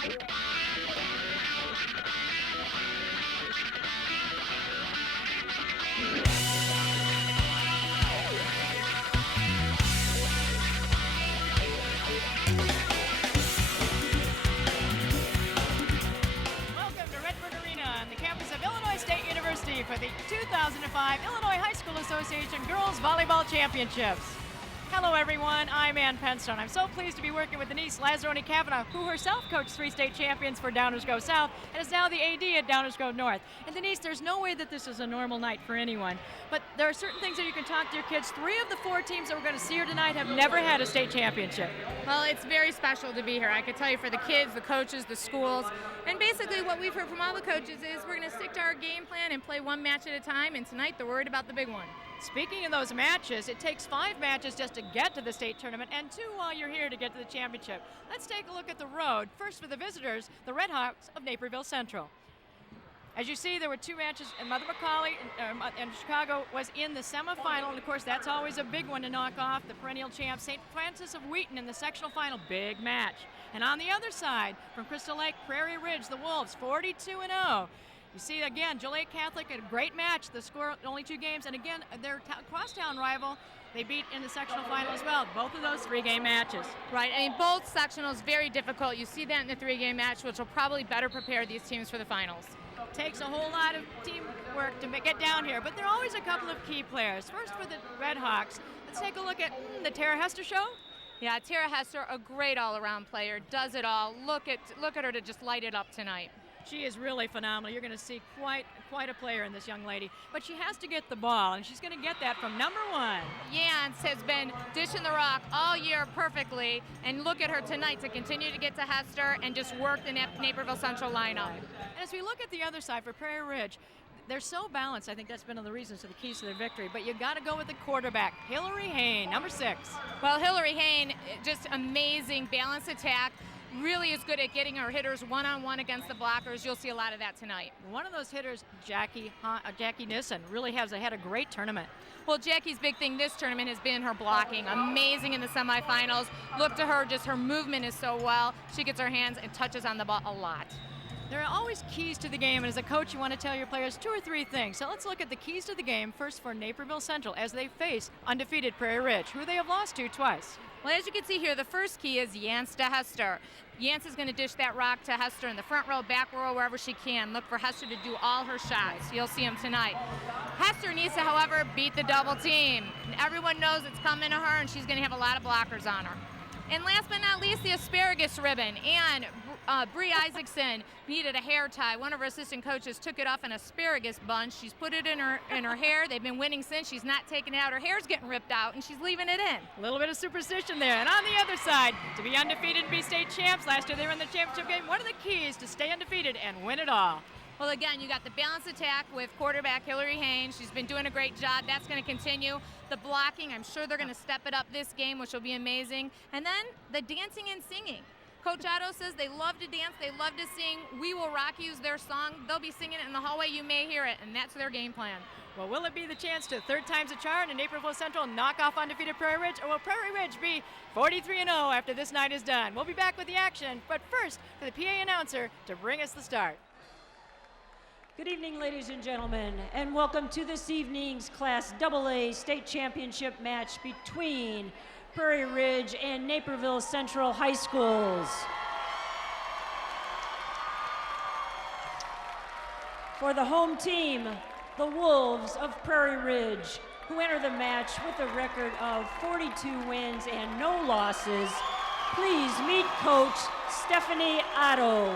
For the 2005 Illinois High School Association Girls Volleyball Championships. Hello everyone, I'm Ann Penstone. I'm so pleased to be working with Denise Lazzaroni-Cavanaugh, who herself coached 3 state champions for Downers Grove South and is now the AD at Downers Grove North. And Denise, there's no way that this is a normal night for anyone, but there are certain things that you can talk to your kids. 3 of the 4 teams that we're going to see here tonight have never had a state championship. Well, it's very special to be here. I could tell you for the kids, the coaches, the schools, and basically what we've heard from all the coaches is we're going to stick to our game plan and play 1 match at a time, and tonight they're worried about the big one. Speaking of those matches, it takes 5 matches just to get to the state tournament and 2 while you're here to get to the championship. Let's take a look at the road. First for the visitors, the Red Hawks of Naperville Central. As you see, there were 2 matches, and Mother McCauley and Chicago was in the semifinal, and of course that's always a big one to knock off the perennial champ St. Francis of Wheaton in the sectional final. Big match. And on the other side, from Crystal Lake, Prairie Ridge, the Wolves, 42-0. You see, again, Joliet Catholic, a great match. The score, only 2 games. And again, their crosstown rival, they beat in the sectional final as well. Both of those 3-game matches. Right, I mean, both sectionals very difficult. You see that in the 3-game match, which will probably better prepare these teams for the finals. Takes a whole lot of teamwork to get down here, but there are always a couple of key players. First for the Red Hawks, let's take a look at the Tara Hester show. Yeah, Tara Hester, a great all-around player, does it all. Look at her to just light it up tonight. She is really phenomenal. You're going to see quite a player in this young lady. But she has to get the ball, and she's going to get that from number 1. Yance has been dishing the rock all year perfectly, and look at her tonight to continue to get to Hester and just work the Naperville Central lineup. And as we look at the other side for Prairie Ridge, they're so balanced. I think that's been one of the reasons for the keys to their victory. But you got to go with the quarterback, Hillary Hain, number 6. Well, Hillary Hain, just amazing balanced attack. Really is good at getting her hitters one-on-one against the blockers. You'll see a lot of that tonight. One of those hitters, Jackie Nissen, really has had a great tournament. Well, Jackie's big thing this tournament has been her blocking. Amazing in the semifinals. Look to her, just her movement is so well. She gets her hands and touches on the ball a lot. There are always keys to the game, and as a coach, you want to tell your players 2 or 3 things. So let's look at the keys to the game first for Naperville Central as they face undefeated Prairie Ridge, who they have lost to twice. Well, as you can see here, the first key is Yance to Hester. Yance is going to dish that rock to Hester in the front row, back row, wherever she can. Look for Hester to do all her shots. You'll see them tonight. Hester needs to, however, beat the double team. Everyone knows it's coming to her, and she's going to have a lot of blockers on her. And last but not least, the asparagus ribbon. And Bree Isaacson needed a hair tie. One of her assistant coaches took it off an asparagus bunch. She's put it in her hair. They've been winning since. She's not taking it out. Her hair's getting ripped out, and she's leaving it in. A little bit of superstition there. And on the other side, to be undefeated and be state champs, last year they were in the championship game. What are the keys to stay undefeated and win it all? Well, again, you got the balanced attack with quarterback Hillary Hain. She's been doing a great job. That's going to continue. The blocking, I'm sure they're going to step it up this game, which will be amazing. And then the dancing and singing. Coach Otto says they love to dance, they love to sing. We Will Rock You's their song. They'll be singing it in the hallway. You may hear it, and that's their game plan. Well, will it be the chance to 3rd time's a charm and Naperville Central knock off undefeated Prairie Ridge, or will Prairie Ridge be 43-0 after this night is done? We'll be back with the action, but first, for the PA announcer to bring us the start. Good evening, ladies and gentlemen, and welcome to this evening's Class AA State Championship match between Prairie Ridge and Naperville Central High Schools. For the home team, the Wolves of Prairie Ridge, who enter the match with a record of 42 wins and no losses, please meet Coach Stephanie Otto,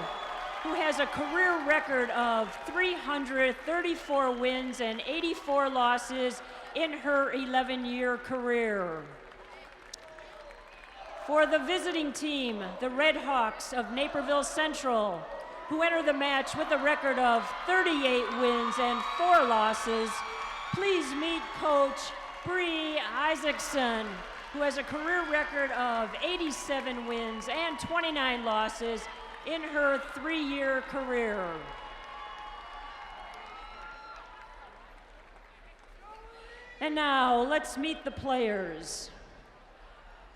who has a career record of 334 wins and 84 losses in her 11-year career. For the visiting team, the Red Hawks of Naperville Central, who enter the match with a record of 38 wins and 4 losses, please meet Coach Bree Isaacson, who has a career record of 87 wins and 29 losses in her 3-year career. And now, let's meet the players.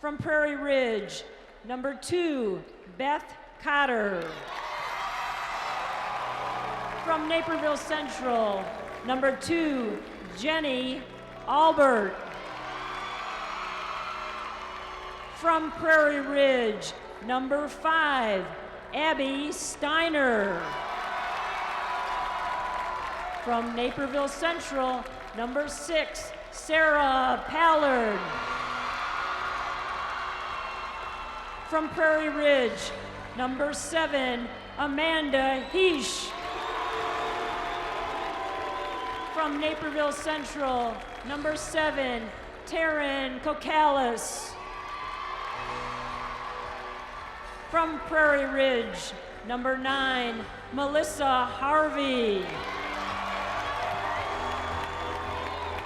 From Prairie Ridge, number 2, Beth Cotter. From Naperville Central, number 2, Jenny Albert. From Prairie Ridge, number 5, Abby Steiner. From Naperville Central, number 6, Sarah Pallard. From Prairie Ridge, number 7, Amanda Heesh. From Naperville Central, number 7, Taryn Kokalis. From Prairie Ridge, number 9, Melissa Harvey.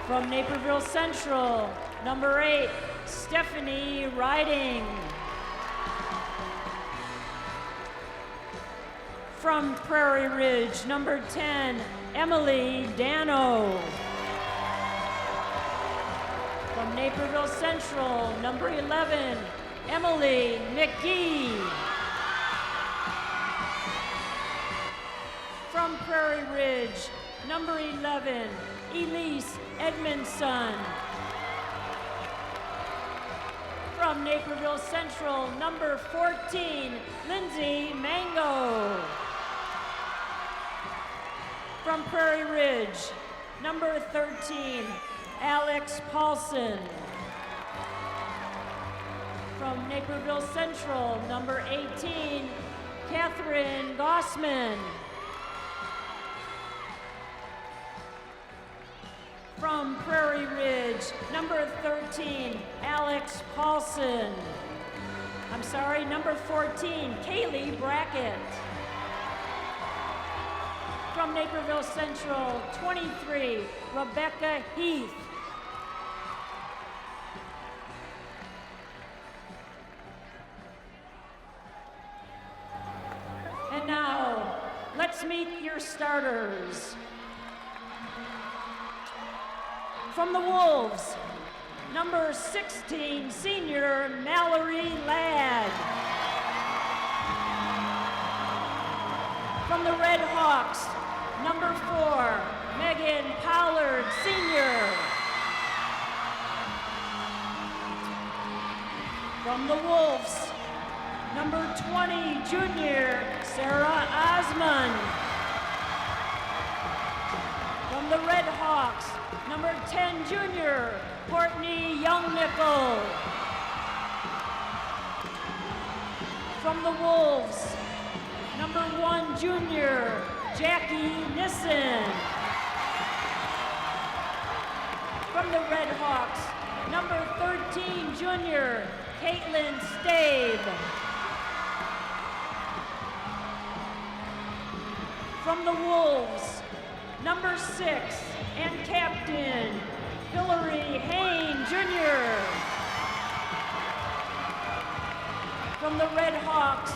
From Naperville Central, number 8, Stephanie Riding. From Prairie Ridge, number 10, Emily Dano. From Naperville Central, number 11, Emily McGee. From Prairie Ridge, number 11, Elise Edmondson. From Naperville Central, number 14, Lindsay Mango. From Prairie Ridge, number 13, Alex Paulson. From Naperville Central, number 18, Catherine Gossman. From Prairie Ridge, number 13, Alex Paulson. I'm sorry, number 14, Kaylee Brackett. From Naperville Central, 23, Rebecca Heath. And now, let's meet your starters. From the Wolves, number 16, senior Mallory Ladd. From the Red Hawks, number 4, Megan Pollard, senior. From the Wolves, number 20, junior Sarah Osmond. From the Red Hawks, number 10, junior Courtney Youngnickel. From the Wolves, number 1, junior Jackie Nissen. From the Red Hawks, number 13, junior Caitlin Stabe. From the Wolves, number 6, and captain Hillary Hain, Jr. From the Red Hawks,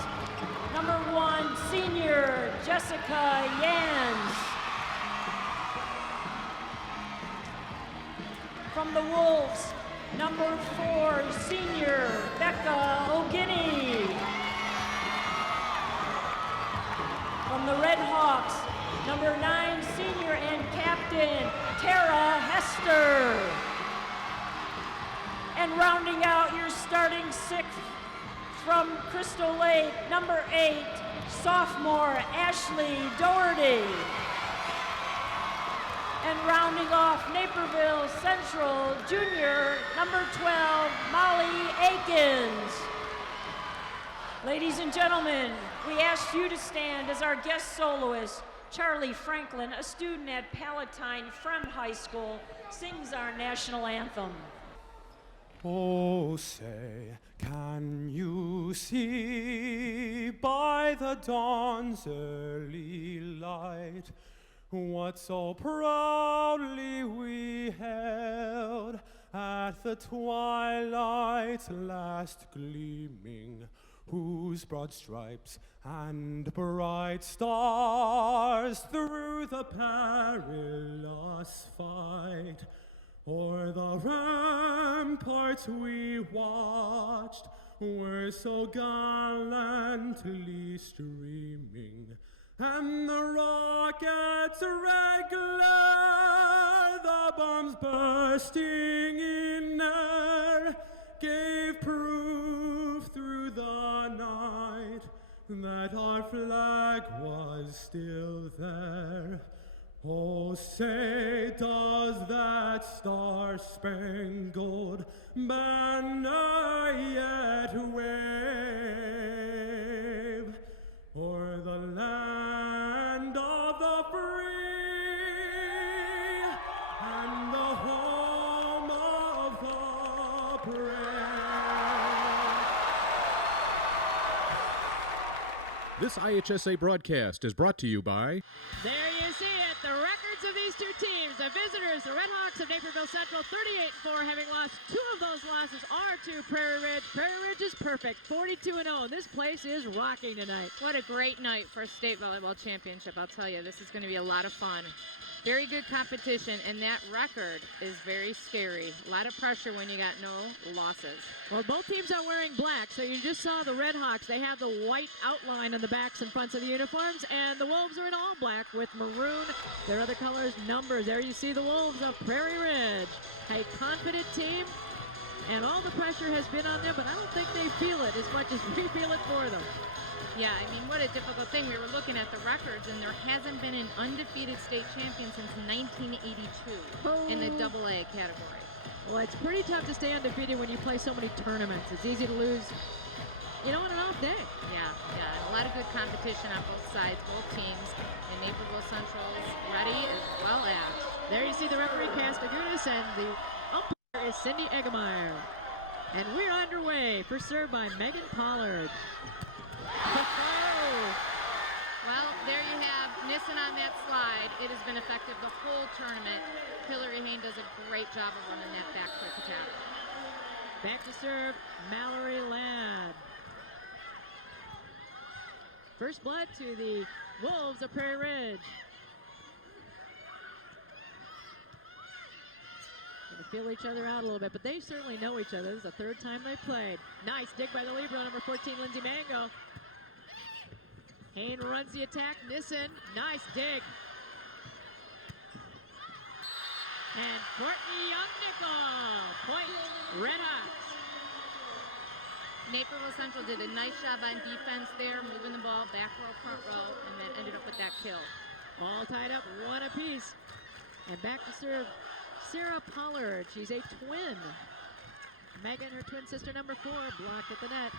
number 1, senior Jessica Yans. From the Wolves, number 4, senior Becca O'Guiney. From the Red Hawks, number 9, senior and captain Tara Hester. And rounding out your starting 6th, from Crystal Lake, number 8, sophomore Ashley Doherty. And rounding off Naperville Central, junior number 12, Molly Akins. Ladies and gentlemen, we ask you to stand as our guest soloist, Charlie Franklin, a student at Palatine Friend High School, sings our national anthem. Oh, say, can you see by the dawn's early light what so proudly we held at the twilight's last gleaming, whose broad stripes and bright stars through the perilous fight o'er the ramparts we watched, were so gallantly streaming, and the rockets regular, the bombs bursting in air, gave proof through the night that our flag was still there. Oh, say does that star-spangled banner yet wave o'er the land of the free and the home of the brave? This IHSA broadcast is brought to you by... There you see it, the records of these two teams. The visitors, the Red Hawks of Naperville Central, 38-4, having lost 2 of those losses are to Prairie Ridge. Prairie Ridge is perfect, 42-0, and this place is rocking tonight. What a great night for a state volleyball championship. I'll tell you, this is going to be a lot of fun. Very good competition, and that record is very scary. A lot of pressure when you got no losses. Well, both teams are wearing black, so you just saw the Red Hawks. They have the white outline on the backs and fronts of the uniforms, and the Wolves are in all black with maroon. Their other colors, numbers. There you see the Wolves of Prairie Ridge. A confident team, and all the pressure has been on them, but I don't think they feel it as much as we feel it for them. Yeah, I mean, what a difficult thing. We were looking at the records, and there hasn't been an undefeated state champion since 1982 in the AA category. Well, it's pretty tough to stay undefeated when you play so many tournaments. It's easy to lose, on an off day. Yeah, and a lot of good competition on both sides, both teams, and Naperville Central's ready as well as. There you see the referee, Castagudas, and the umpire is Cindy Eggemeyer. And we're underway for serve by Megan Pollard. Well, there you have Nissen on that slide. It has been effective the whole tournament. Hillary Hayne does a great job of running that back quick attack. Back to serve, Mallory Ladd. First blood to the Wolves of Prairie Ridge. Going to feel each other out a little bit, but they certainly know each other. This is the third time they played. Nice dig by the libero, number 14, Lindsay Mango. Hayne runs the attack. Nissen, nice dig. And Courtney Young-Nickel, point, Red Hawks. Naperville Central did a nice job on defense there, moving the ball back row, front row, and then ended up with that kill. All tied up, 1 apiece. And back to serve Sarah Pollard. She's a twin. Megan, her twin sister, number 4, blocked at the net.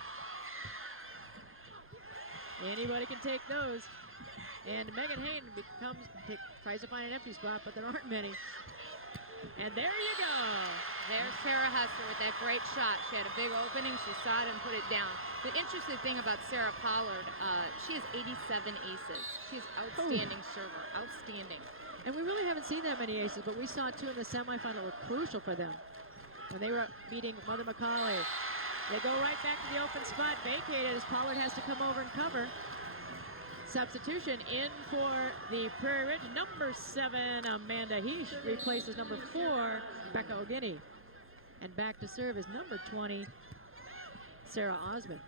Anybody can take those. And Megan Hayne tries to find an empty spot, but there aren't many. And there you go. There's Sarah Hester with that great shot. She had a big opening. She saw it and put it down. The interesting thing about Sarah Pollard, she has 87 aces. She's outstanding server. Outstanding. And we really haven't seen that many aces, but we saw 2 in the semifinal were crucial for them. When they were beating Mother McCauley. They go right back to the open spot, vacated as Pollard has to come over and cover. Substitution in for the Prairie Ridge. Number 7, Amanda Heesh, replaces number 4, Becca O'Guiney. And back to serve is number 20, Sarah Osmond.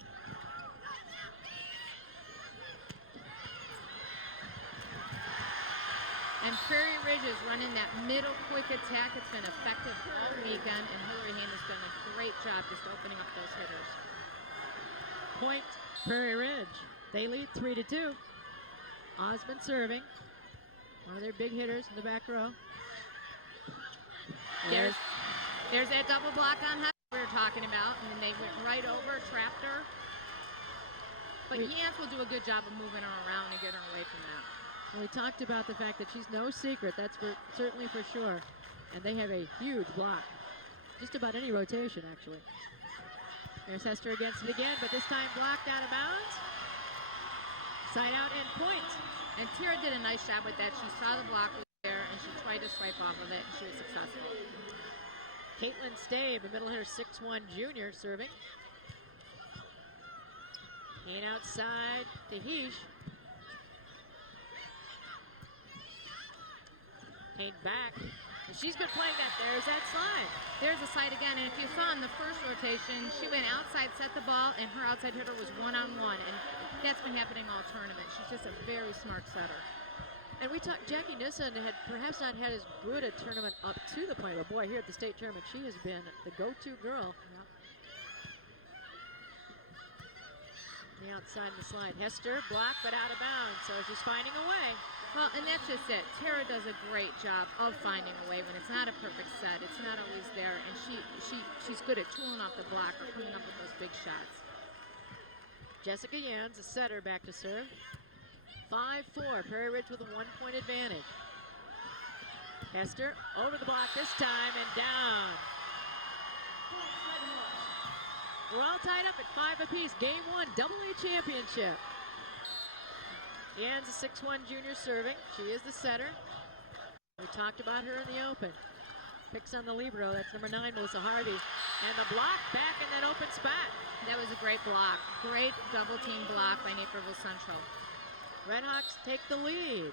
And Prairie Ridge is running that middle quick attack. It's been effective all weekend, and Hillary Hayne has done a great job just opening up those hitters. Point, Prairie Ridge. They lead 3-2. Osmond serving. One of their big hitters in the back row. There's that double block on Hester we were talking about, and then they went right over, trapped her. But Yance will do a good job of moving her around and getting her away from that. Well, we talked about the fact that she's no secret. That's certainly for sure. And they have a huge block. Just about any rotation, actually. There's Hester against it again, but this time blocked out of bounds. Side out and point. And Tira did a nice job with that. She saw the block was there, and she tried to swipe off of it, and she was successful. Caitlin Stave, a middle hitter, 6'1" junior, serving. Hayne outside to Heesh. Hayne back. She's been playing that. There's that slide. There's a slide again, and if you saw in the first rotation, she went outside, set the ball, and her outside hitter was one-on-one, and that's been happening all tournament. She's just a very smart setter. And we talked, Jackie Nissen had perhaps not had as good a tournament up to the point, but boy, here at the state tournament, she has been the go-to girl. Yep. The outside of the slide. Hester blocked, but out of bounds, so she's finding a way. Well, and that's just it. Tara does a great job of finding a way when it's not a perfect set. It's not always there, and she's good at tooling off the block or coming up with those big shots. Jessica Yans, a setter, back to serve. 5-4, Prairie Ridge with a 1-point advantage. Hester over the block this time and down. We're all tied up at 5 apiece. Game 1, AA championship. Yans, a 6'1" junior serving. She is the setter. We talked about her in the open. Picks on the libero. That's number 9, Melissa Harvey. And the block back in that open spot. That was a great block. Great double team block by Naperville Central. Redhawks take the lead.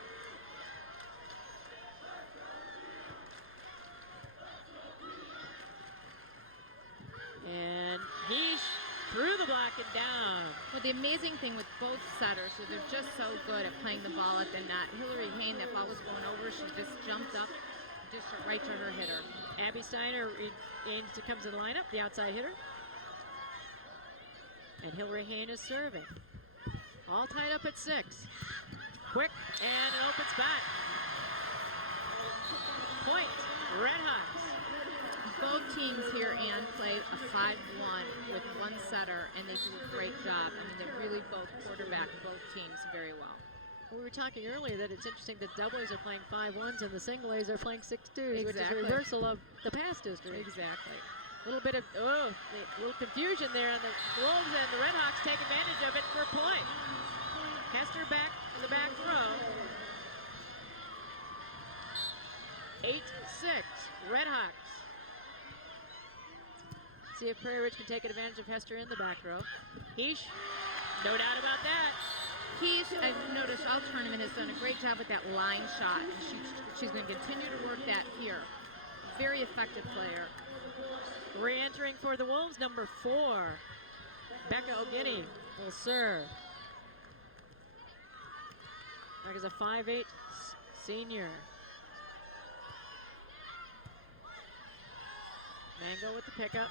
And he's through the block and down. Well, the amazing thing with both setters is they're just so good at playing the ball at the net. Hillary Hayne, that ball was going over, she just jumped up, just right to her hitter. Abby Steiner comes in the lineup, the outside hitter. And Hillary Hayne is serving. All tied up at 6. Quick, and an open spot. Point, Redhawks. Both teams here, Ann, play a 5-1 with one setter, and they do a great job. I mean, they really both quarterback both teams very well. We were talking earlier that it's interesting that doubles are playing 5-1s and the single A's are playing 6-2s, which is a reversal of the past history. Exactly. A little bit of, a little confusion there on the Wolves, and the Redhawks take advantage of it for a point. Hester back in the back row. 8-6, Redhawks. See if Prairie Ridge can take advantage of Hester in the back row. Heesh, no doubt about that. Heesh, I've noticed all tournament has done a great job with that line shot. She's going to continue to work that here. Very effective player. Re-entering for the Wolves, number 4, Becca O'Guiney will serve. Becca's a 5'8" senior. Mango with the pickup.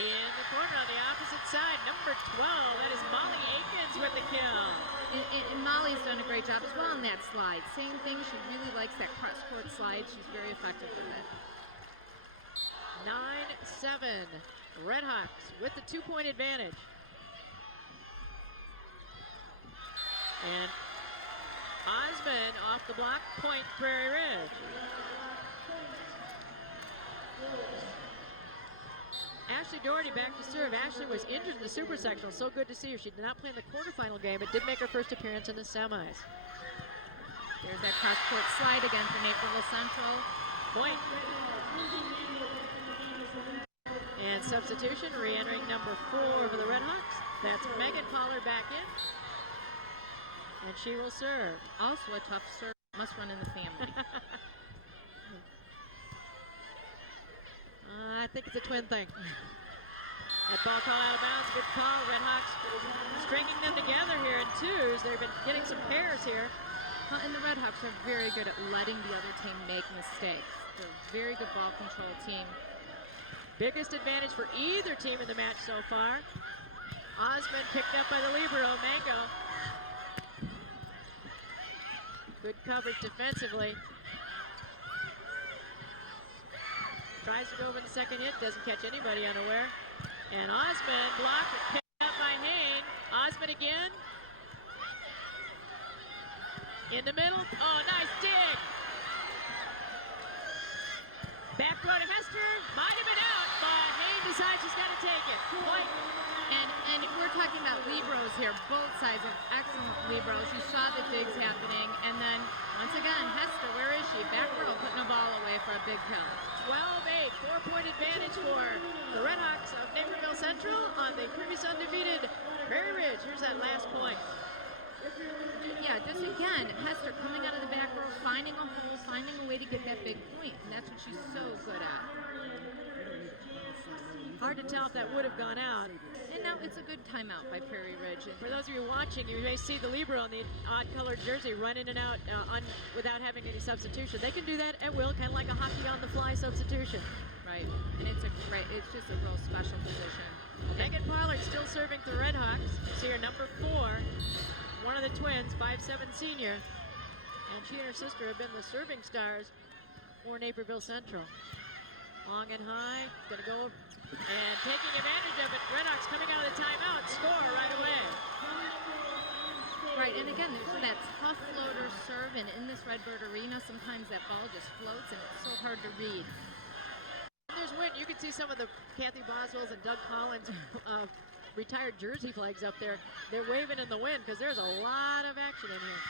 In the corner on the opposite side, number 12, that is Molly Aikens with the kill. And Molly's done a great job as well on that slide. Same thing, she really likes that cross-court slide. She's very effective with it. 9-7, Redhawks with the 2-point advantage. And Osmond off the block, point Prairie Ridge. Ashley Doherty back to serve. Ashley was injured in the Super Sectional. So good to see her. She did not play in the quarterfinal game, but did make her first appearance in the semis. There's that cross-court slide again for Naperville Central. Point. And substitution, re-entering number 4 for the Redhawks. That's Megan Pollard back in. And she will serve. Also a tough serve. Must run in the family. I think it's a twin thing. That ball call out of bounds, good call. Redhawks stringing them together here in 2s. They've been getting some pairs here. Well, and the Redhawks are very good at letting the other team make mistakes. They're a very good ball control team. Biggest advantage for either team in the match so far. Osmond picked up by the libero, Mango. Good coverage defensively. Tries to go over the second hit, doesn't catch anybody unaware. And Osmond blocked it, picked up by Hayne. Osmond again. In the middle, oh, nice dig. Back row to Hester, monument out, but Hayne decides she's got to take it. Point. And we're talking about liberos here. Both sides have excellent liberos. You saw the digs happening. And then, once again, Hester, where is she? Back row, putting a ball away for a big kill. 12-8, 4-point advantage for the Redhawks of Naperville Central on the previous undefeated Prairie Ridge. Here's that last point. Yeah, just in again, Hester coming out of the back row, finding a hole, finding a way to get that big point, and that's what she's so good at. Hard to tell if that would have gone out. And now it's a good timeout by Prairie Ridge. And For those of you watching, you may see the libero in the odd-colored jersey run in and out without having any substitution. They can do that at will, kind of like a hockey-on-the-fly substitution. right, and it's just a real special position. Megan Pollard still serving the Red Hawks. You see her number 4, one of the twins, 5'7" senior. And she and her sister have been the serving stars for Naperville Central. Long and high, gonna go and taking advantage of it. Red Hawks coming out of the timeout, score right away. Right, and again, there's that tough floater serve, and in this Redbird arena, sometimes that ball just floats, and it's so hard to read. There's wind. You can see some of the Kathy Boswell's and Doug Collins retired jersey flags up there. They're waving in the wind because there's a lot of action in here.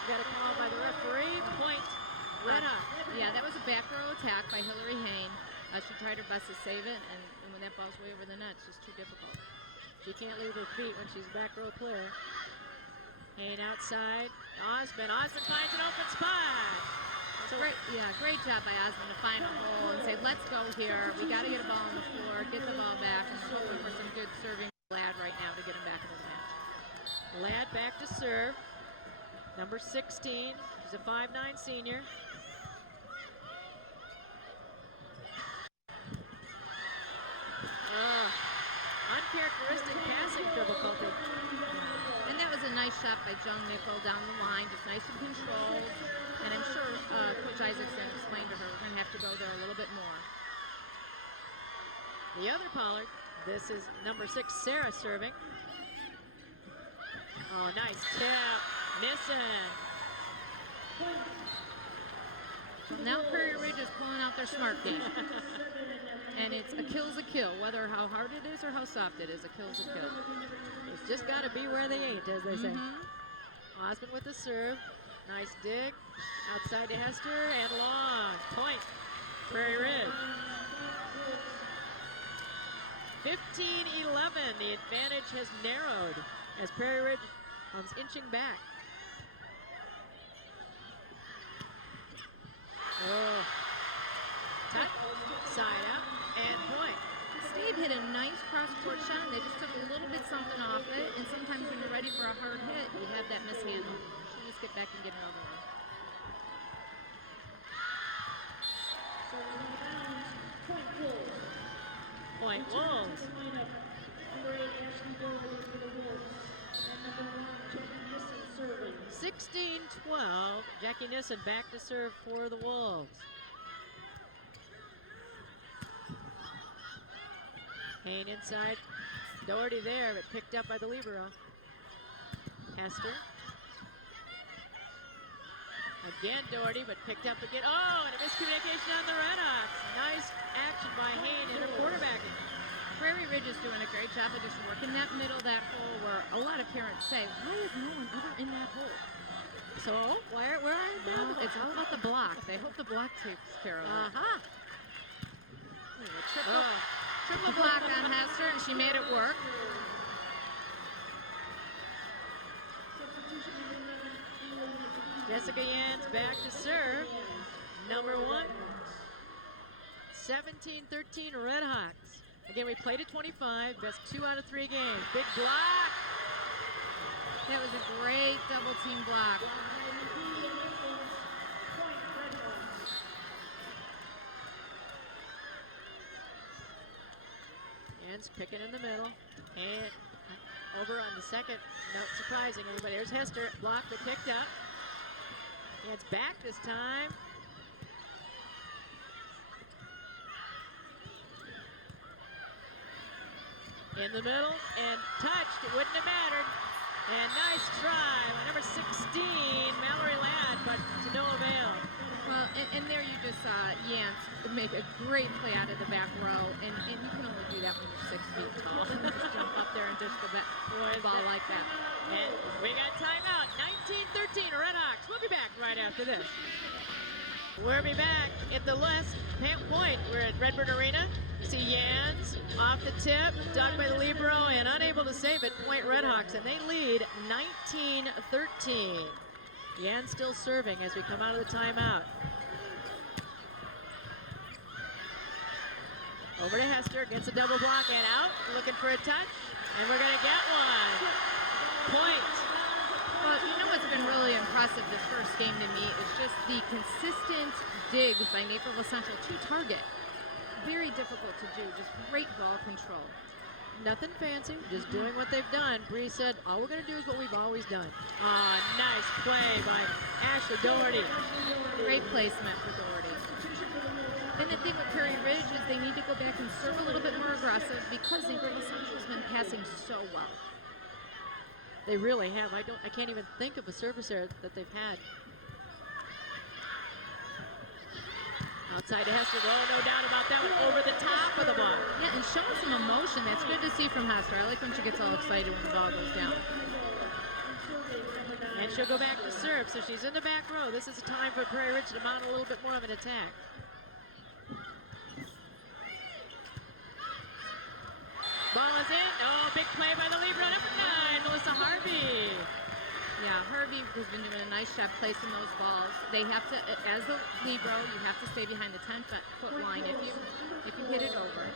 We got a call by the referee. Point, Red Hawks. Yeah, that was a back row attack by Hillary Hain. She tried her best to save it, and when that ball's way over the net, it's just too difficult. She can't leave her feet when she's back row clear. Hain outside. Osmond finds an open spot. So great job by Osmond to find a hole and say, let's go here. We got to get a ball on the floor, get the ball back, and we're hoping for some good serving. Ladd right now to get him back into the match. Ladd back to serve. Number 16. She's a 5'9" senior. Uncharacteristic passing difficulty. And that was a nice shot by Jung Nickel down the line, just nice and controlled. And I'm sure Coach Isaacson explained to her we're going to have to go there a little bit more. The other Pollard, this is number 6, Sarah serving. Oh, nice tip. Missing. Now Prairie Ridge is pulling out their smart game. And it's a kill's a kill, whether how hard it is or how soft it is, a kill's a kill. It's just got to be where they ain't, as they say. Osmond with the serve. Nice dig. Outside to Hester and long. Point. Prairie Ridge. 15-11. The advantage has narrowed as Prairie Ridge comes inching back. Oh. Tuck. Side up and point. Stade hit a nice cross-court shot, and they just took a little bit something off it. And sometimes when you're ready for a hard hit, you have that mishandle. So just get back and get another one. Point Wolves. 16-12. Jackie Nissen back to serve for the Wolves. Hain inside. Doherty there, but picked up by the libero. Hester. Again Doherty, but picked up again. Oh, and a miscommunication on the Red Hawks. Nice action by Hain in her quarterbacking. Prairie Ridge is doing a great job of just working that middle, that hole where a lot of parents say, why is no one ever in that hole? So, where are they? Well, it's all about the block. They hope the block takes care of it. Triple block on Hester, and she made it work. Jessica Yans back to serve. Number 1. 17-13 Red Hawks. Again, we played at 25. Best 2 out of 3 games. Big block. That was a great double team block. Yans picking in the middle. And over on the second. Not surprising anybody. There's Hester. Block but picked up. Yans back this time. In the middle and touched. It wouldn't have mattered. And nice try by number 16, Mallory Ladd, but to no avail. Well, and there you just saw Yance make a great play out of the back row, and you can only do that when you're 6 feet tall. Just jump up there and dish the ball like that. And we got timeout. 19-13 Red Hawks. We'll be back right after this. We'll be back at the West point. We're at Redbird Arena. You see Jans off the tip, dug by the libero, and unable to save it. Point Redhawks, and they lead 19-13. Jans still serving as we come out of the timeout. Over to Hester, gets a double block and out, looking for a touch, and we're gonna get one. Point. Well, you know what's been really impressive this first game to me is just the consistent digs by Naperville Central to target. Very difficult to do, just great ball control. Nothing fancy, just doing what they've done. Bree said, all we're gonna do is what we've always done. Nice play by Ashley Doherty. Great placement for Doherty. And the thing with Prairie Ridge is they need to go back and serve a little bit more aggressive because Naperville Central's been passing so well. They really have. I can't even think of a service error that they've had. Outside to Hester. Oh, no doubt about that one. Over the top of the ball. Yeah, and showing some emotion. That's good to see from Hester. I like when she gets all excited when the ball goes down. And she'll go back to serve. So she's in the back row. This is a time for Prairie Ridge to mount a little bit more of an attack. Ball is in. Oh, big play by the libero, number 9, Melissa Harvey. Yeah, Harvey has been doing a nice job placing those balls. They have to, as the libero, you have to stay behind the 10-foot line if you hit it over.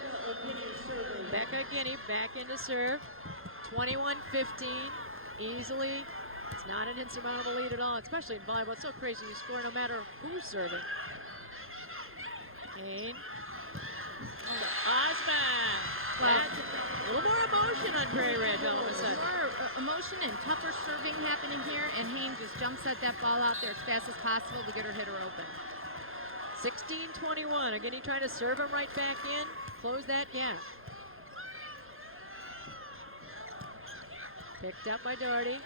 Becca Guinea back into serve. 21-15, easily. It's not an insurmountable lead at all, especially in volleyball. It's so crazy. You score no matter who's serving. Kane. Osman. Well, a little more emotion on Prairie Ridge all of a sudden. More emotion and tougher serving happening here, and Haynes just jumps at that ball out there as fast as possible to get her hitter open. 16-21. Again, trying to serve him right back in, close that gap. Picked up by Doherty.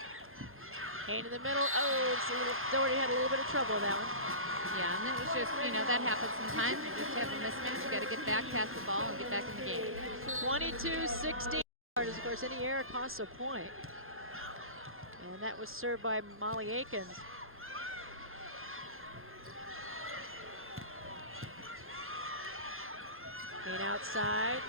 Kane in the middle. Oh, so Doherty had a little bit of trouble with that one. Yeah, and it was just, that happens sometimes. You just have a mismatch. You got to get back past the ball and get back in the game. 22-16. Of course, any error costs a point. And that was served by Molly Akins. Kane outside.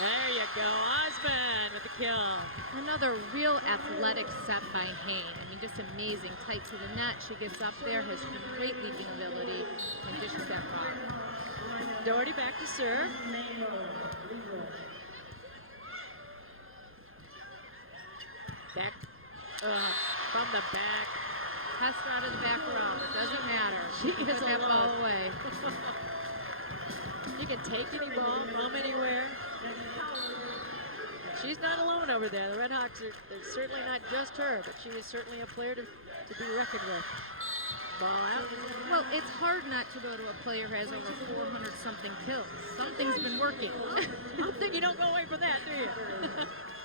There you go, Osman with the kill. Another real athletic set by Hayne. I mean, just amazing. Tight to the net. She gets up there, has great leaping ability, and dishes that ball. Doherty back to serve. Back from the back. Hester out of the back row. It doesn't matter. She can put that ball away. You can take any ball from anywhere. She's not alone over there. The Redhawks are certainly not just her, but she is certainly a player to be reckoned with. Ball out. Well, it's hard not to go to a player who has over 400-something kills. Something's been working. I don't think you don't go away from that, do you?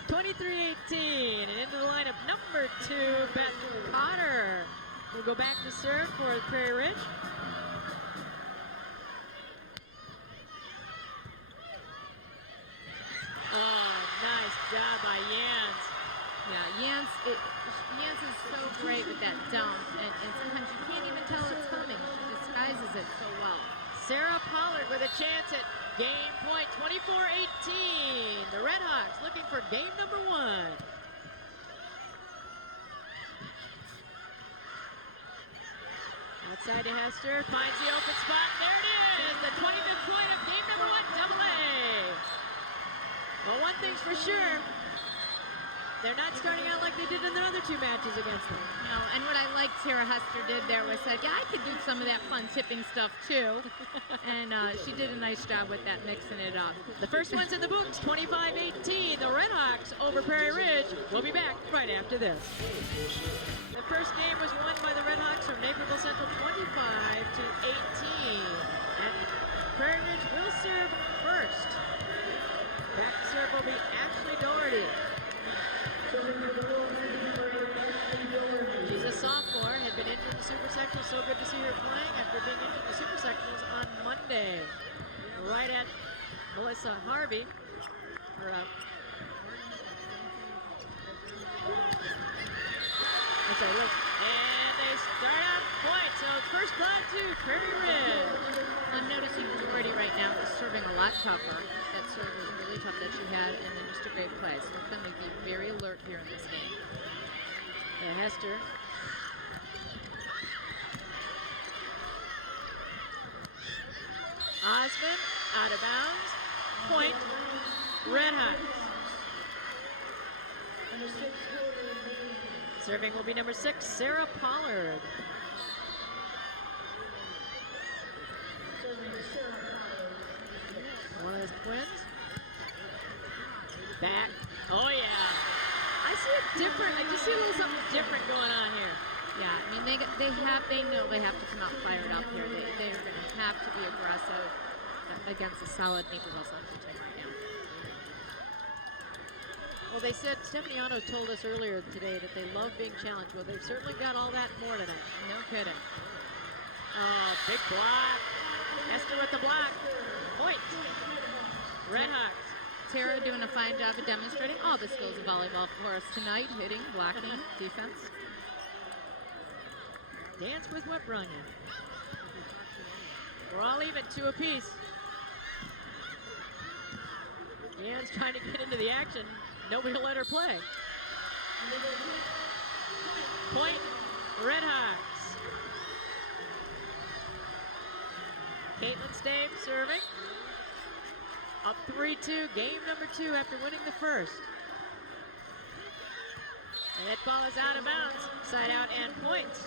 23-18, and into the lineup, number 2, Beth Cotter. Will go back to serve for Prairie Ridge. Oh, nice job by Jans. Yeah, Jans is so great with that dump, and sometimes you can't even tell it's coming. She disguises it so well. Sarah Pollard with a chance at game point, 24-18. The Redhawks looking for game number 1. Outside to Hester, finds the open spot. There it is, the 25th point of game number 1, double A. Well, one thing's for sure, they're not starting out like they did in their other 2 matches against them. No, and what I liked Tara Hester did there was said, yeah, I could do some of that fun tipping stuff too. And she did a nice job with that, mixing it up. The first one's in the books, 25-18. The Redhawks over Prairie Ridge. We'll be back right after this. The first game was won by the Redhawks from Naperville Central, 25-18. And Prairie Ridge will serve first. Back to serve will be Ashley Doherty. She's a sophomore, had been injured in the Super Sectionals. So good to see her playing after being injured in the Super Sectionals on Monday. Right at Melissa Harvey. And they start off point. So first first brought to Prairie Ridge. I'm noticing Doherty right now is serving a lot tougher. That serve was really tough that she had, and then just a great play. So they're going to be very alert here in this game. Hester. Osmond out of bounds. Point. Red Hawks. Serving will be number 6, Sarah Pollard. One of the twins. Back. Oh yeah. I see it different. I just see a little something different going on here. Yeah, I mean, they know they have to come out fired up here. They are going to have to be aggressive against a solid Naperville Central team right now. Well, they said, Stephanie Otto told us earlier today that they love being challenged. Well, they've certainly got all that and more tonight. No kidding. Oh, big block. Hester with the block. Point. Red Hawks. Tara doing a fine job of demonstrating all the skills of volleyball for us tonight, hitting, blocking, defense. Dance with what brung you. We're all even, 2 apiece. Jan's trying to get into the action. Nobody will let her play. Point, Red Hawks. Caitlin Stave serving. Up 3-2, game number 2 after winning the first. And that ball is out of bounds. Side out and points.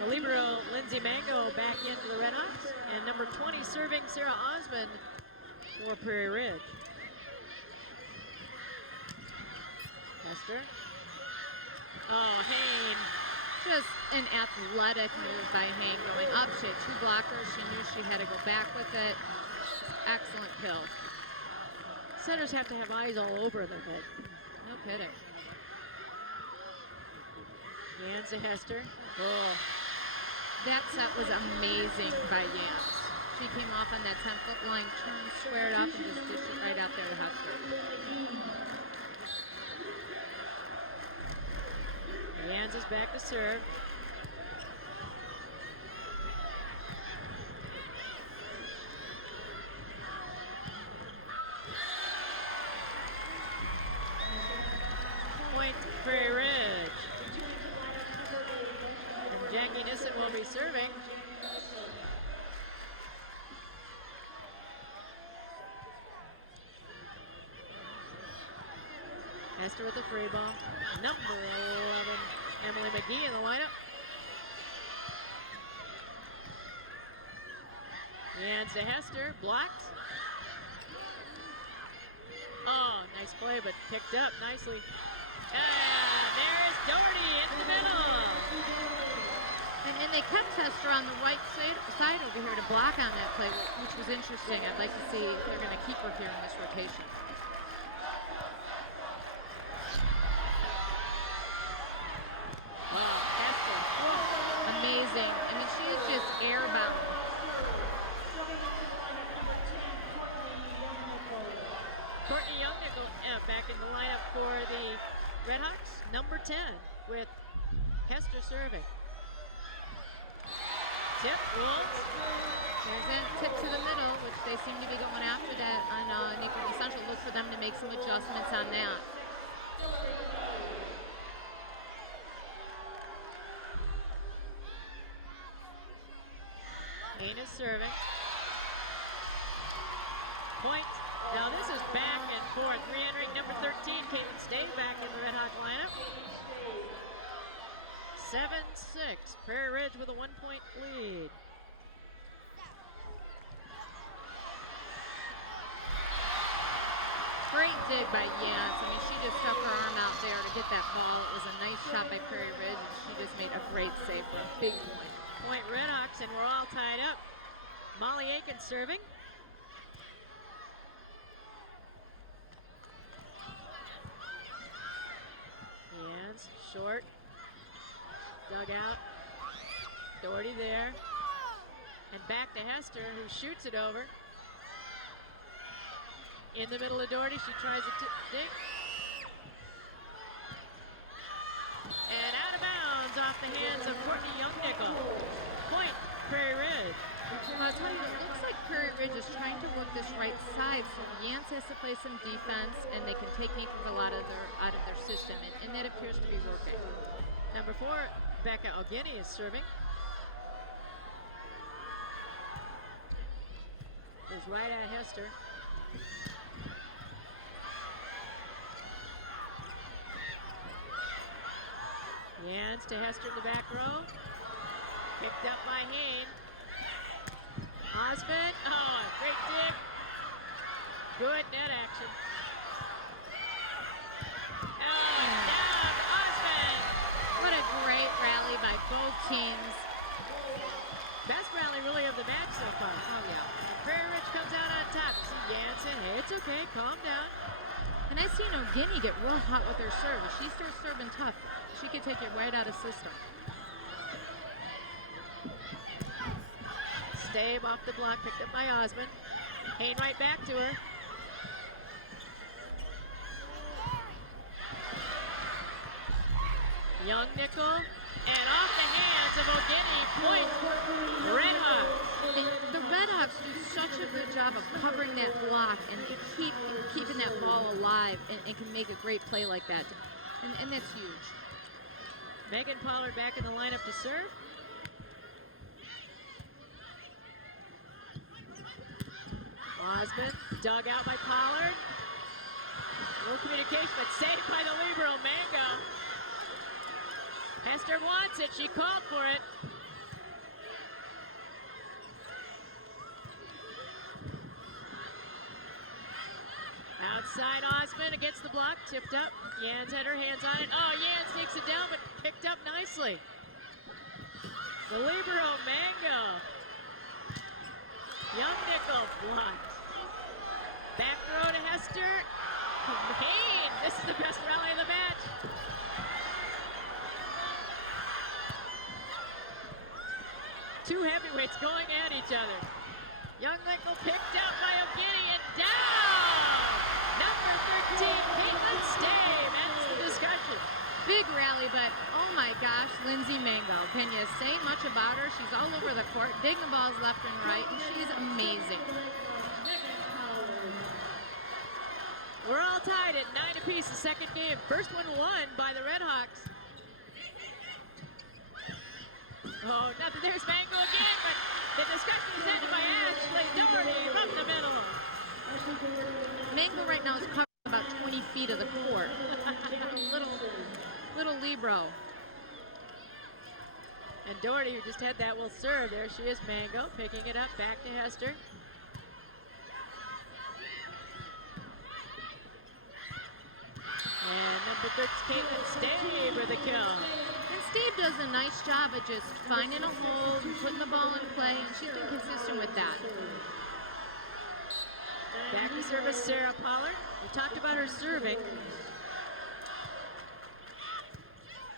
The libero, Lindsay Mango, back into the Red Hawks. And number 20 serving, Sarah Osmond for Prairie Ridge. Hester. Oh, Hain. Just an athletic move by Hain going up. She had 2 blockers. She knew she had to go back with it. Excellent kill. Setters have to have eyes all over them. No kidding. Jans to Hester. Oh. That set was amazing by Jans. She came off on that 10-foot line, turned, squared up, and just dished it right out there to Hester. Jans is back to serve. Point, Prairie Ridge. And Jackie Nissen will be serving. Hester with the free ball. Number 11, Emily McGee in the lineup. Jans to Hester, blocked. Oh, nice play, but picked up nicely. And there's Doherty into the middle. And they kept Hester on the right side over here to block on that play, which was interesting. I'd like to see if they're going to keep her here in this rotation. Wow, Hester. Amazing. I mean, she is just airbound. Courtney Young to go back in the lineup for the Red Hawks, number 10, with Hester serving. Tip, Wolves. There's that tip to the middle, which they seem to be going after that on Naperville Central. Look for them to make some adjustments on that. Aina serving. Point. Now this is back and forth. Re-entering number 13, Caitlin Stave back in the Red Hawk lineup. 7-6. Prairie Ridge with a 1-point lead. Great dig by Jans. I mean, she just stuck her arm out there to get that ball. It was a nice shot by Prairie Ridge, and she just made a great save for a big point. Point Red Hawks, and we're all tied up. Molly Aiken serving. Jans, short. Dug out. Doherty there. And back to Hester, who shoots it over. In the middle of Doherty, she tries a dink. And out of bounds off the hands of Courtney Youngnickel. Point, Prairie Ridge. I'll tell you, it looks like Prairie Ridge is trying to work this right side, so Yance has to play some defense, and they can take Naperville out of their system, and that appears to be working. Number 4, Becca Ogini is serving. Goes right at Hester. Yance to Hester in the back row. Picked up by Hain. Osmond, oh, great dig. Good net action. Oh, down, Osmond. What a great rally by both teams. Best rally really of the match so far. Oh, yeah. And Prairie Ridge comes out on top. See Jansen, hey, it's okay, calm down. And I've seen Ogini get real hot with her serve. If she starts serving tough, she could take it right out of system. Stave off the block, picked up by Osmond. Hain right back to her. Youngnickel, and off the hands of Ogini. Point, Red Hawks. The Red Hawks do such a good job of covering that block and keeping that ball alive, and can make a great play like that. And that's huge. Megan Pollard back in the lineup to serve. Osmond dug out by Pollard. No communication, but saved by the libero, Mango. Hester wants it, she called for it. Outside Osmond against the block, tipped up. Yans had her hands on it. Oh, Yans takes it down, but picked up nicely. The libero, Mango. Youngnickel blocked. Back row to Hester. Hain, this is the best rally of the match. Two heavyweights going at each other. Youngnickel picked out by Ogini and down! Number 13, Caitlin Stave ends the discussion. Big rally, but oh my gosh, Lindsay Mango. Can you say much about her? She's all over the court, digging the balls left and right, and she's amazing. We're all tied at 9 apiece, the second game. First one won by the Red Hawks. Oh, nothing. There's Mango again, but the discussion is ended by Ashley Doherty from the middle. Mango right now is covering about 20 feet of the court. little libero. And Doherty, who just had that, will serve. There she is, Mango, picking it up, back to Hester. And number 6, Caitlin Stave with the kill. And Steve does a nice job of just finding a hole, putting the ball in play, and she's been consistent with that. Back to service, Sarah Pollard. We talked about her serving.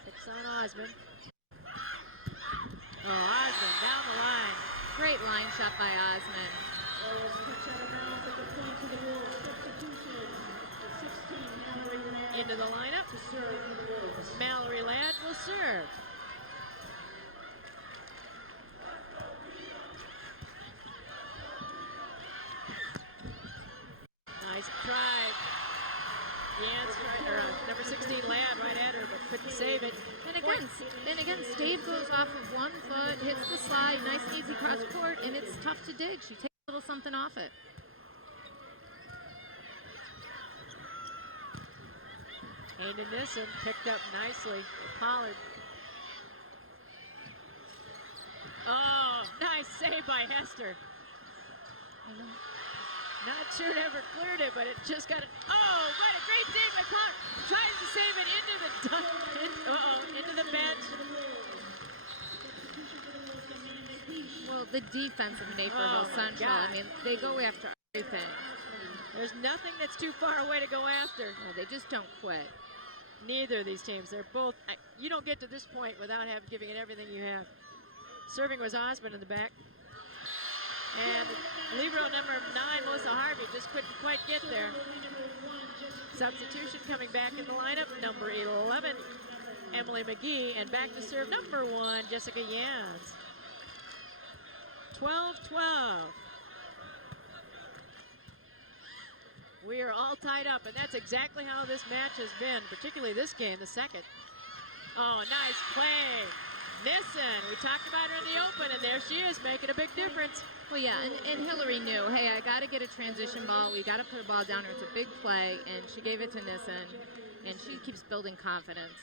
Picks on Osmond. Oh, Osmond down the line. Great line shot by Osmond. Into the lineup. Mallory Ladd will serve. Nice try. Number 16 Ladd right at her, but couldn't save it. And again, Stave goes off of one foot, hits the slide, nice and easy cross court, and it's tough to dig. She takes a little something off it. Hayden Nissen picked up nicely. Pollard. Oh, nice save by Hester. Not sure it ever cleared it, but it just got it. Oh, what a great dig by Pollard. Tries to save it into the bench. Well, the defense of Naperville Central, I mean, they go after everything. There's nothing that's too far away to go after. No, they just don't quit. Neither of these teams. They're both, you don't get to this point without giving it everything you have. Serving was Osmond in the back. And libero number 9, Melissa Harvey, just couldn't quite get there. Substitution coming back in the lineup, number 11, Emily McGee, and back to serve number 1, Jessica Yans. 12-12. We are all tied up, and that's exactly how this match has been, particularly this game, the second. Oh, nice play. Nissen, we talked about her in the open, and there she is making a big difference. Well, yeah, and Hillary knew, hey, I got to get a transition ball. We got to put a ball down here. It's a big play, and she gave it to Nissen, and she keeps building confidence.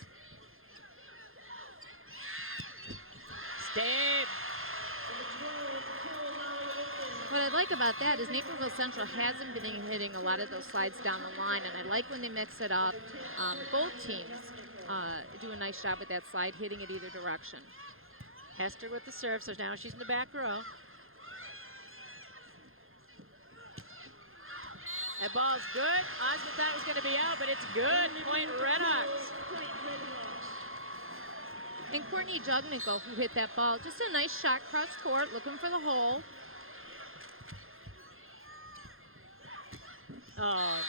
Stave. What I like about that is Naperville Central hasn't been hitting a lot of those slides down the line, and I like when they mix it up. Both teams do a nice job with that slide, hitting it either direction. Hester with the serve, so now she's in the back row. That ball's good. Osmond thought it was going to be out, but it's good. Point Redhawks. And Courtney Jugnickel, who hit that ball, just a nice shot cross court, looking for the hole. Oh,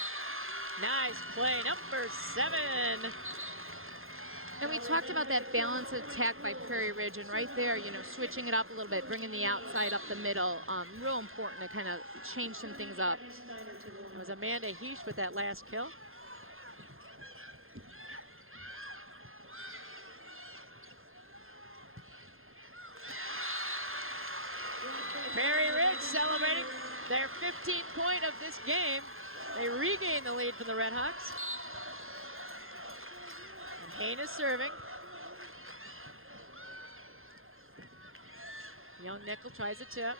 nice play, number 7. And we talked about that balanced attack by Prairie Ridge, and right there, you know, switching it up a little bit, bringing the outside up the middle, real important to kind of change some things up. It was Amanda Heesh with that last kill. Prairie Ridge celebrating their 15th point of this game. They regain the lead from the Redhawks. And Hain is serving. Young Nickel tries a tip.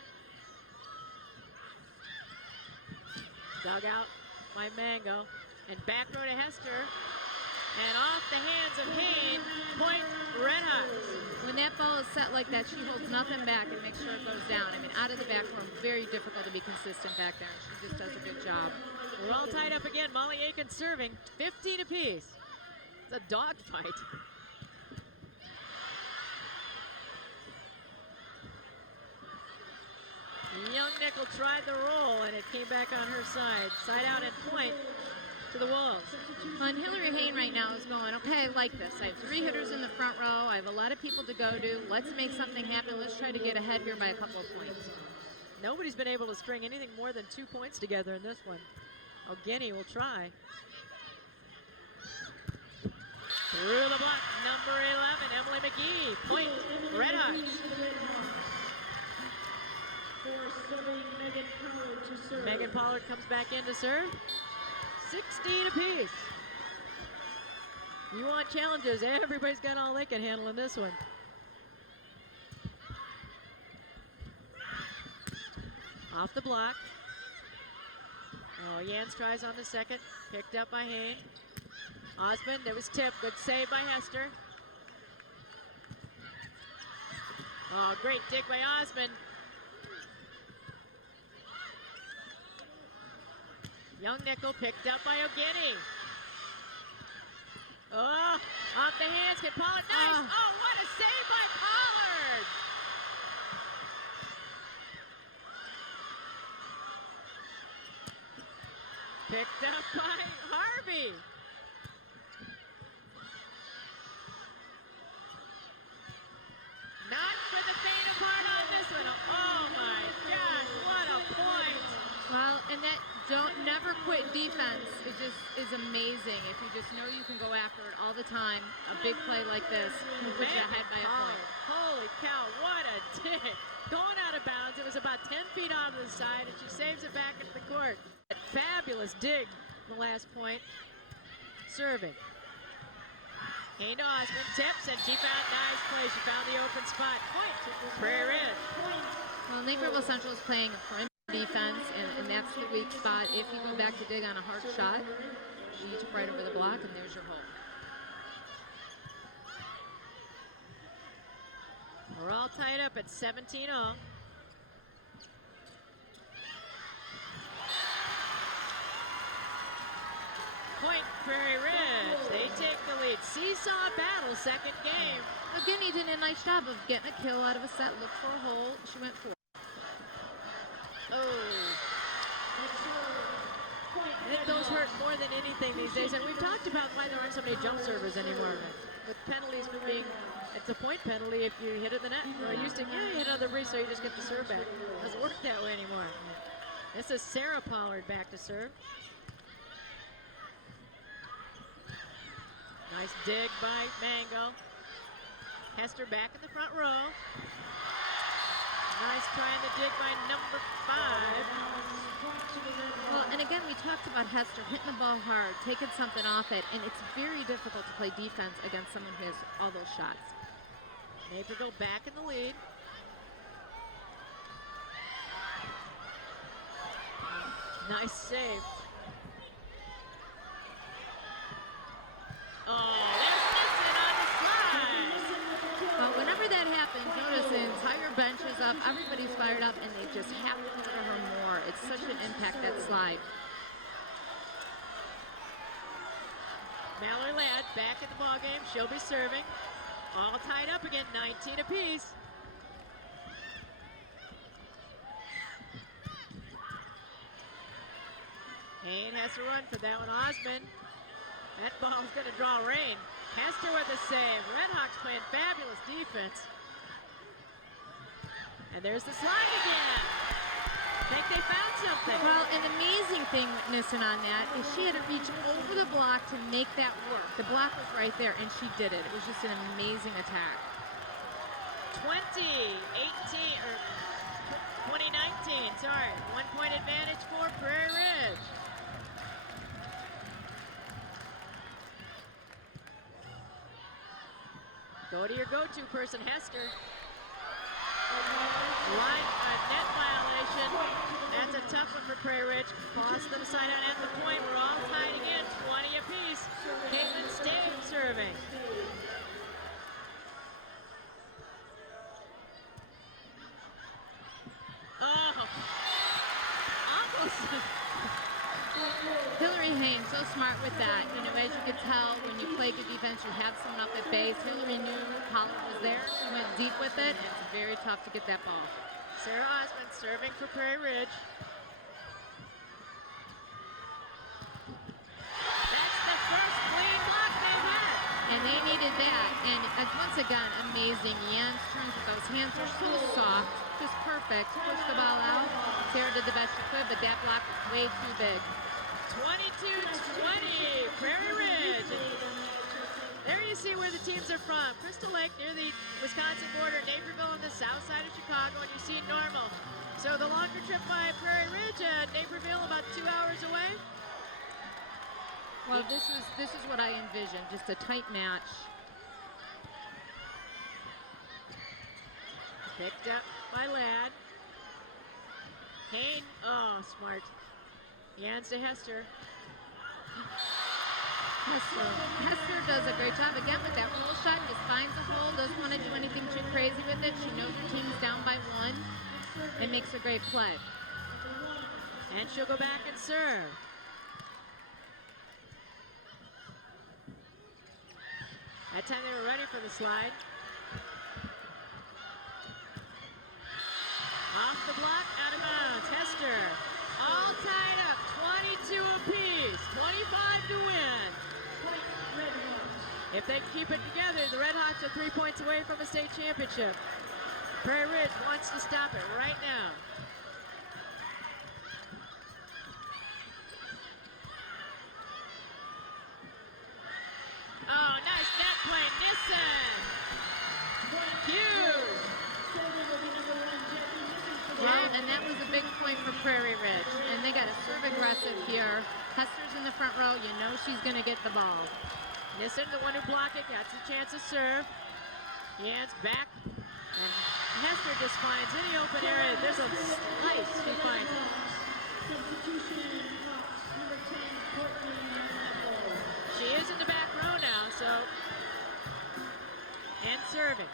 Dug out by Mango. And back row to Hester. And off the hands of Hain, point Redhawks. When that ball is set like that, she holds nothing back and makes sure it goes down. I mean, out of the back room, very difficult to be consistent back there. She just does a good job. We're all tied up again. Molly Aiken serving, 15 apiece. It's a dogfight. Young Nickel tried the roll, and it came back on her side. Side out and point to the Wolves. And Hillary Hain right now is going, okay, I like this. I have 3 hitters in the front row. I have a lot of people to go to. Let's make something happen. Let's try to get ahead here by a couple of points. Nobody's been able to string anything more than 2 points together in this one. O'Guiney will try. Through the block, number 11, Emily McGee. Point, Redhawks. Megan Pollard comes back in to serve. 16 apiece. You want challenges, everybody's got all they can handle in this one. Off the block. Oh, Jans tries on the second. Picked up by Hain. Osmond, that was tipped. Good save by Hester. Oh, great dig by Osmond. Young Nickel picked up by O'Guiney. Oh, off the hands. Can Pollard? Nice. Oh, what a save by Pollard. Picked up by Harvey. Not for the faint of heart on this one. Oh my gosh, what a point. Well, and that never quit defense, it just is amazing. If you just know you can go after it all the time, a big play like this will put you ahead by a point. Holy cow, what a dig. Going out of bounds, it was about 10 feet out of the side, and she saves it back into the court. A fabulous dig, the last point. Serving. Hain to Osmond, tips, and she found nice play. She found the open spot. Point, Prairie Ridge. Well, Naperville Central is playing a perimeter defense, and that's the weak spot. If you go back to dig on a hard shot, you took right over the block, and there's your hole. We're all tied up at 17-0. Point Prairie Ridge. They take the lead. Seesaw battle, second game. O'Guiney did a nice job of getting a kill out of a set. Looked for a hole. She went for it. Oh. Those hurt more than anything these days. And we've talked about why there aren't so many jump servers anymore. with penalties for being, it's a point penalty if you hit it in the net. Or it used to, you hit another free, so you just get the serve back. Doesn't work that way anymore. This is Sarah Pollard back to serve. Nice dig by Mango. Hester back in the front row. Nice trying to dig by number 5. Well, and again, we talked about Hester hitting the ball hard, taking something off it, and it's very difficult to play defense against someone who has all those shots. Naperville back in the lead. Nice save. Oh, there's Nissen on the slide. Well, whenever that happens, notice the entire bench is up, everybody's fired up, and they just have to go to her more. It's such an impact, that slide. Mallory Ladd back in the ballgame. She'll be serving. All tied up again, 19 apiece. Hayne has to run for that one. Osmond. That ball's going to draw rain. Hester with a save. Redhawks playing fabulous defense. And there's the slide again. I think they found something. Well, an amazing thing with Nissen on that is she had to reach over the block to make that work. The block was right there, and she did it. It was just an amazing attack. 2019, sorry. 1 point advantage for Prairie Ridge. Go to your go-to person, Hester. Net violation. That's a tough one for Prairie Ridge. Lost them side out at the point. We're all tied again, 20 apiece. Caitlin Stave serving. Oh, almost. Hillary Haynes, so smart with that. You know, as you can tell, when you play good defense, you have someone up at base. Hillary knew Pollard was there. She went deep with it. It's very tough to get that ball. Sarah Osmond serving for Prairie Ridge. That's the first clean block they had. And they needed that. And once again, amazing. Jans turns with those hands are so soft. Just perfect. Push the ball out. Sarah did the best she could, but that block was way too big. 22-20, Prairie Ridge. There you see where the teams are from. Crystal Lake near the Wisconsin border, Naperville on the south side of Chicago, and you see Normal. So the longer trip by Prairie Ridge, Naperville about 2 hours away. Well, this is what I envisioned, just a tight match. Picked up by Ladd. Hayne, oh, smart. Jans to Hester. Hester does a great job again with that roll shot. Just finds a hole, doesn't want to do anything too crazy with it. She knows her team's down by 1 and makes a great play. And she'll go back and serve. That time they were ready for the slide. Off the block, out of bounds. Hester, all tied up, 22 apiece, 25 to win. If they keep it together, the Redhawks are 3 points away from a state championship. Prairie Ridge wants to stop it right now. Oh, nice net play, Nissen. Huge. Well, and that was a big point for Prairie Ridge. And they got to serve aggressive here. Hester's in the front row. You know she's going to get the ball. Nissen, the one who blocked it, got a chance to serve. Jans back. And Hester just finds any open area. There's a slice she finds. She is in the back row now, so. And serving.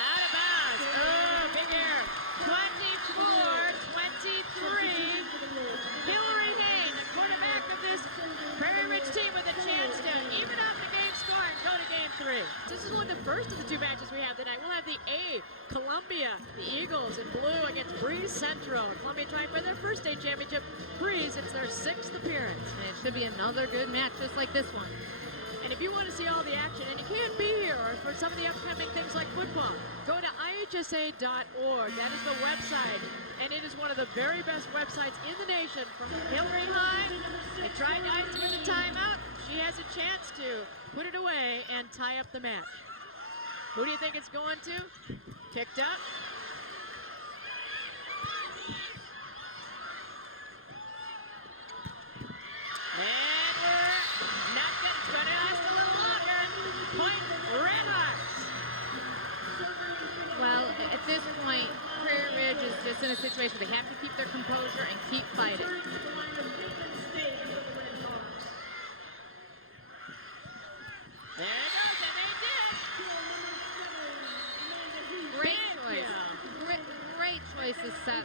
Out of bounds. Oh, big error. 24-23. Hillary Hayne, the quarterback of this Prairie Ridge team, with a chance to even up the game score and go to game 3. This is one of the first of the 2 matches we have tonight. We'll have the A, Columbia, the Eagles in blue against Breeze Central. Columbia trying for their first state championship. Breeze, it's their 6th appearance. And it should be another good match just like this one. And if you want to see all the action, and you can't be here, or for some of the upcoming things like football, go to IHSA.org. That is the website. And it is one of the very best websites in the nation. From Hillary High, they tried to ice with a timeout. She has a chance to put it away and tie up the match. Who do you think it's going to? Kicked up. And we're not good. It's going to last a little longer. Point Redhawks. Well, at this point, Prairie Ridge is just in a situation they have to keep their composure and keep fighting. There it goes, and they did. Great choice. Great choice to set.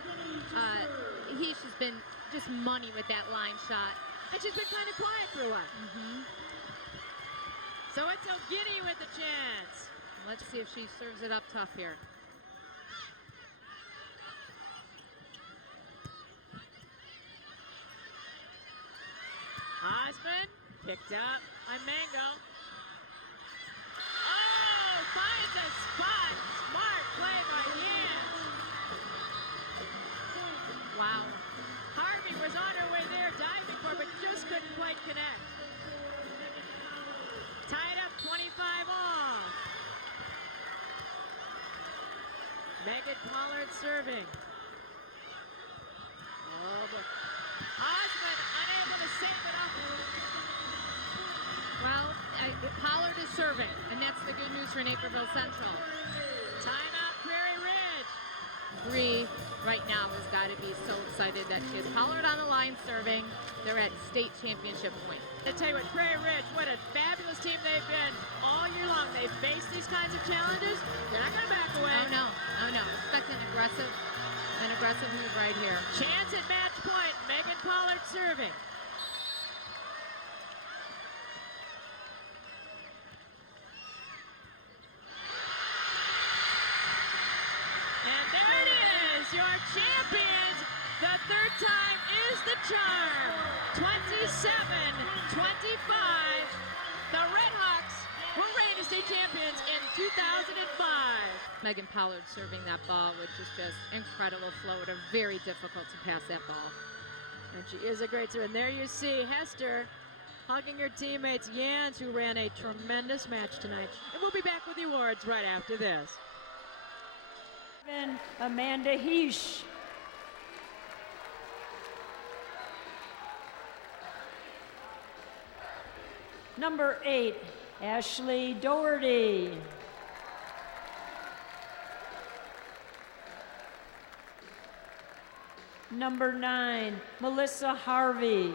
He's just been just money with that line shot. And she's been kind of quiet for a while. So it's O'Giddy with the chance. Let's see if she serves it up tough here. Osmond picked up by Mango. Oh, finds a spot. Smart play by Yance. Wow. Harvey was on her way there, diving for it, but just couldn't quite connect. Tied up 25 all. Megan Pollard serving. Oh, but Osmond unable to save it up. Well, Pollard is serving, and that's the good news for Naperville Central. Timeout, Prairie Ridge. Bree right now has got to be so excited that she has Pollard on the line serving. They're at state championship point. I tell you what, Prairie Ridge, what a fabulous team they've been all year long. They've faced these kinds of challenges. They're not going to back away. Oh no. Expect an aggressive move right here. Chance at match point. Megan Pollard serving. And there it is, your champions. The third time is the charm. 27-25. The Redhawks will reign as state champions in 2005. Megan Pollard serving that ball, which is just incredible floater. Very difficult to pass that ball. And she is a great server. And there you see Hester hugging her teammates, Jans, who ran a tremendous match tonight. And we'll be back with the awards right after this. Amanda Heesh. Number 8, Ashley Doherty. Number 9, Melissa Harvey.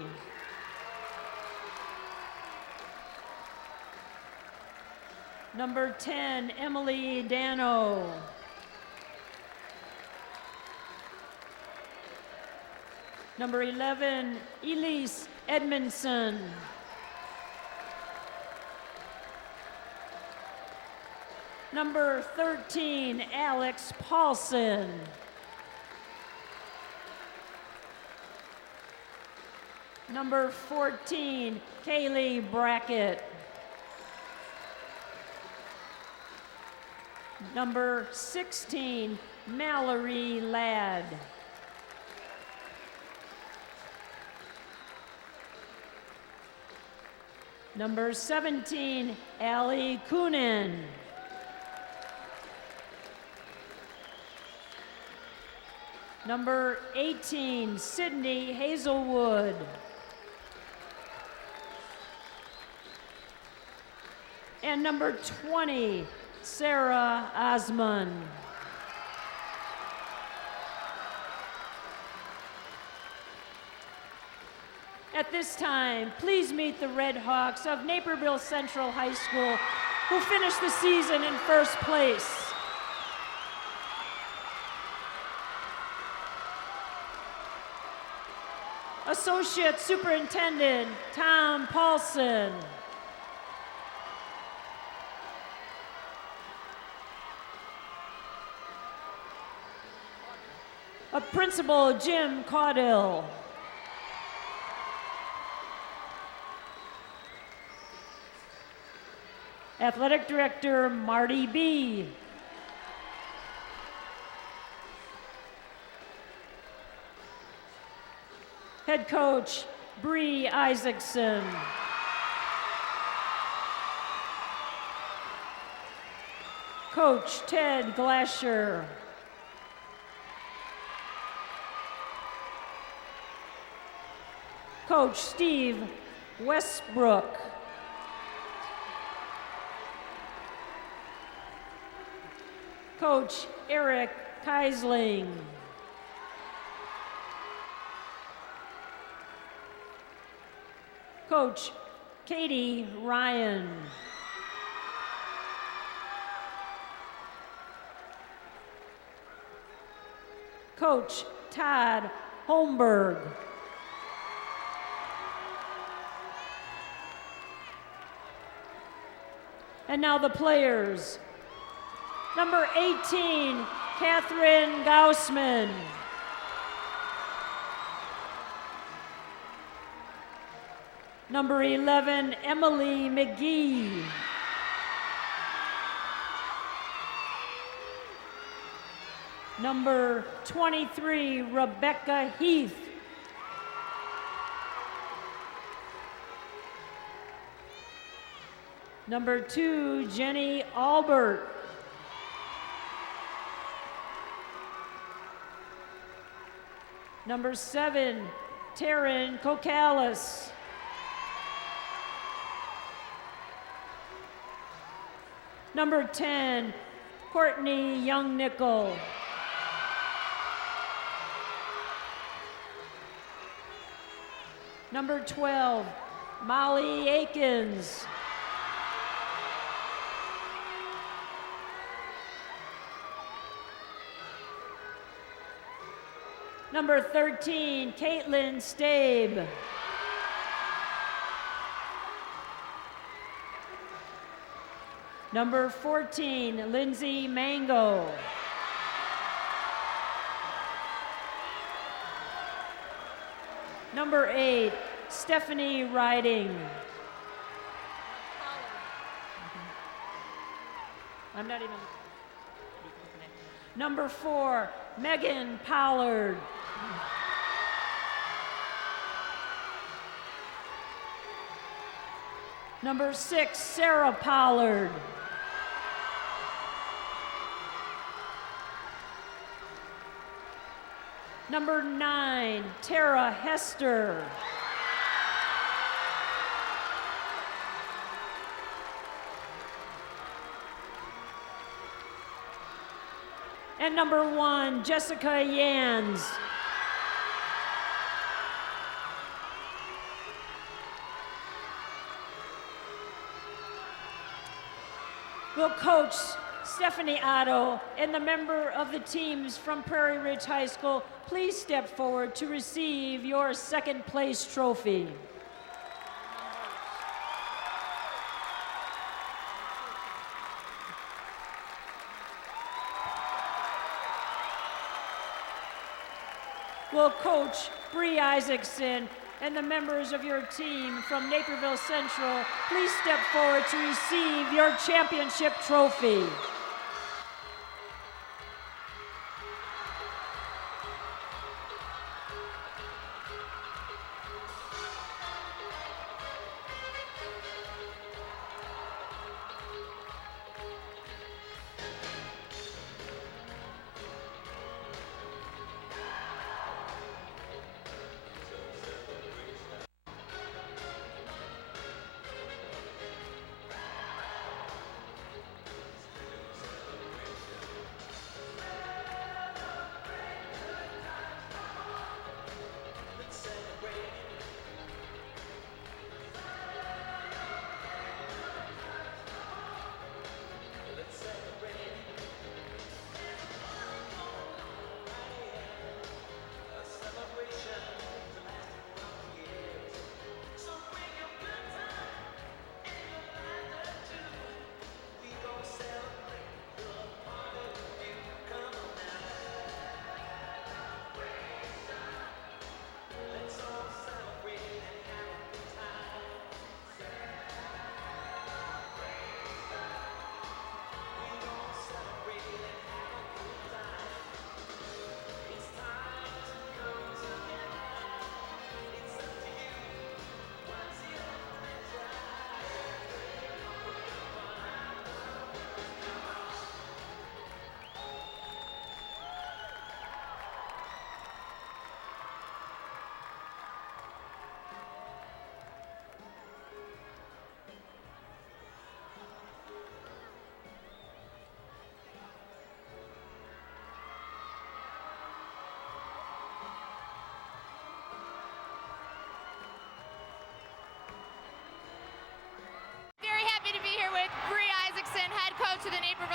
Number 10, Emily Dano. Number 11, Elise Edmondson. Number 13, Alex Paulson. Number 14, Kaylee Brackett. Number 16, Mallory Ladd. Number 17, Allie Coonan. Number 18, Sydney Hazelwood. And number 20, Sarah Osmond. At this time, please meet the Red Hawks of Naperville Central High School, who finished the season in first place. Associate Superintendent Tom Paulson. Principal Jim Caudill. Athletic Director Marty B. Head Coach Bree Isaacson. Coach Ted Glasher. Coach Steve Westbrook. Coach Eric Keisling. Coach Katie Ryan. Coach Todd Holmberg. And now the players. Number 18, Catherine Gaussman. Number 11, Emily McGee. Number 23, Rebecca Heath. Number 2, Jenny Albert. Number 7, Taryn Kokalis. Number 10, Courtney Young-Nickel. Number 12, Molly Akins. Number 13, Caitlin Stabe. Number 14, Lindsay Mango. Number 8, Stephanie Riding. I'm not even. Number 4, Megan Pollard. Number 6, Sarah Pollard. Number 9, Tara Hester. And number 1, Jessica Yans. Will Coach Stephanie Otto and the member of the teams from Prairie Ridge High School please step forward to receive your second place trophy. Will Coach Bree Isaacson and the members of your team from Naperville Central please step forward to receive your championship trophy.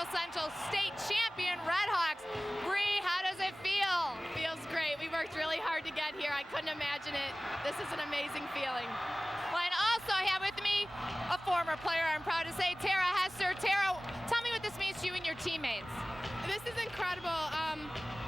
Naperville Central state champion Redhawks. Bree, how does it feel? Feels great. We worked really hard to get here. I couldn't imagine it. This is an amazing feeling. Well, and also I have with me a former player, I'm proud to say, Tara Hester. Tara, tell me what this means to you and your teammates. This is incredible.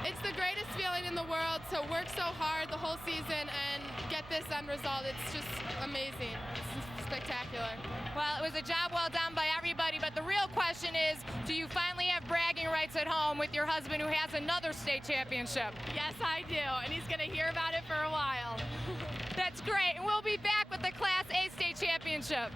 It's the greatest feeling in the world to work so hard the whole season and get this end result. It's just amazing. It's spectacular. Well, it was a job well done by everybody, but the real question is, do you finally have bragging rights at home with your husband who has another state championship? Yes, I do, and he's going to hear about it for a while. That's great, and we'll be back with the Class A state championship.